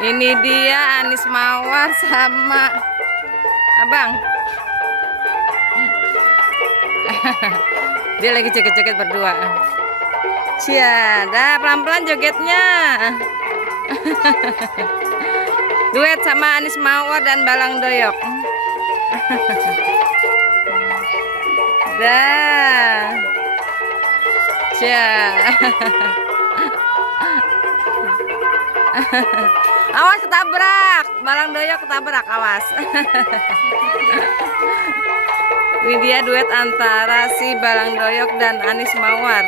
Ini dia Anis Mawar sama Abang. Dia lagi joget-joget berdua. Cia, dah pelan-pelan jogetnya. Duet sama Anis Mawar dan Balang Doyok. Dah. Cia. Awas ketabrak, Balang Doyok ketabrak, awas. Ini dia duet antara si Balang Doyok dan Anis Mawar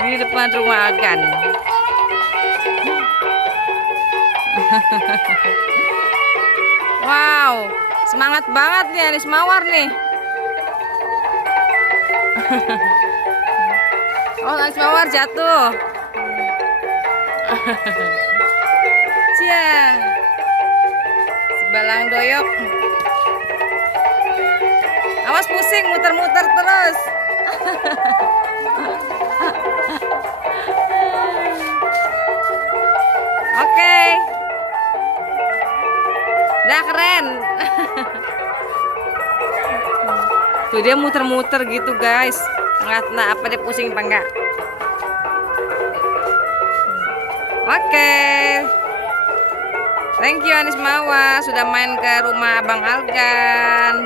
di depan rumah Agan. Wow, semangat banget nih Anis Mawar nih. Oh, Anis Mawar jatuh. Cia, si Balang Doyok. Awas pusing, muter-muter terus. Oke. Udah keren. Tuh dia muter-muter gitu guys. Nggak apa dia pusing apa enggak. Oke. Thank you Anis Mawar sudah main ke rumah Abang Algan.